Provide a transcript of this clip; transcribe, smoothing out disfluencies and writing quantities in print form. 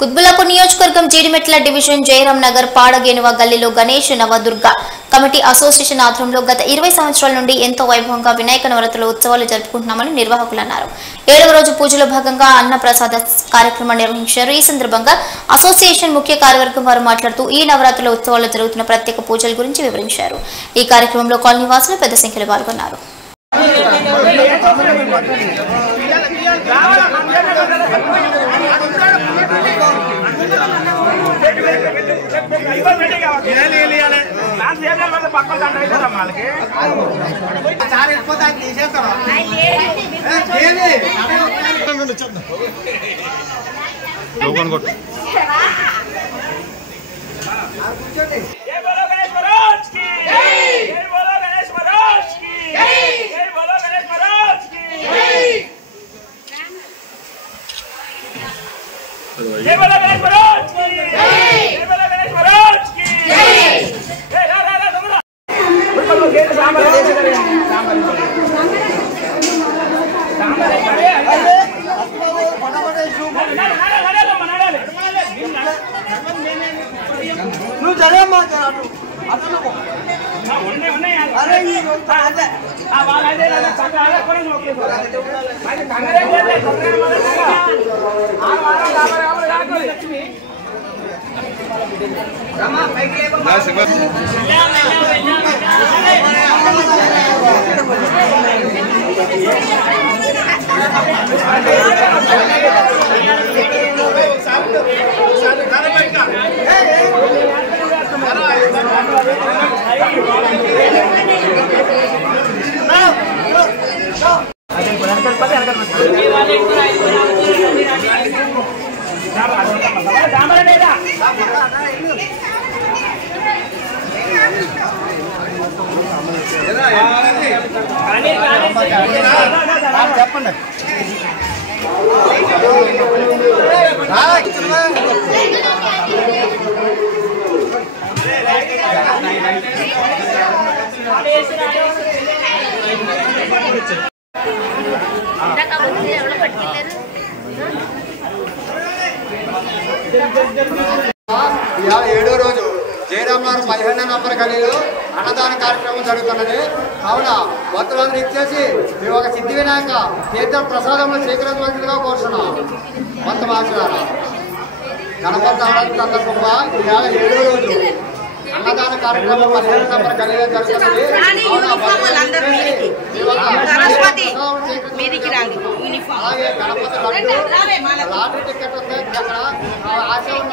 కుత్బుల్లాపూర్ నియోజకవర్గం జీడిమెట్ల డివిజన్ జయరాం నగర్ పాడగేనువ గల్లీలో Ganesh Navadurga committee association ఆధ్వర్యంలో గత 20 సంవత్సరాల నుండి ఎంతో వైభవంగా వినాయక నవరాత్రుల ఉత్సవాలు జరుపుకుంటున్నామని నిర్వాహకులు అన్నారు. 7వ రోజు పూజలో భాగంగా అన్న ప్రసాద కార్యక్రమం నిర్వహించారు. ఈ సందర్భంగా అసోసియేషన్ ముఖ్య కార్యవర్గం వారు మాట్లాడుతూ ఈ నవరాత్రుల ఉత్సవాల్లో జరుగుతున్న ప్రత్యేక పూజల గురించి వివరించారు. ఈ కార్యక్రమంలో కాలనీ వాసులు పెద్ద సంఖ్యలో పాల్గొన్నారు. ఏడో రోజు జయరాం నగర్ 15 నంబర్ గల్లీలో అన్నదాన కార్యక్రమం జరుగుతున్నది. కావున భక్తులందరూ ఇచ్చేసి మేము ఒక సిద్ధి వినాయక తీర్థ ప్రసాదంలో స్వీకరించవలసిందిగా కోరుతున్నాం. మొత్తం ఆశీర్వాద గణపతి నవరాత్రి సందర్భంగా ఇవాళ 7వ రోజు అన్నదాన కార్యక్రమం 15 నంబర్ గల్లీలో జరుగుతున్నది. అలాగే గణపతి లాటరీ టికెట్ ఉంది. అక్కడ ఆశ ఉన్న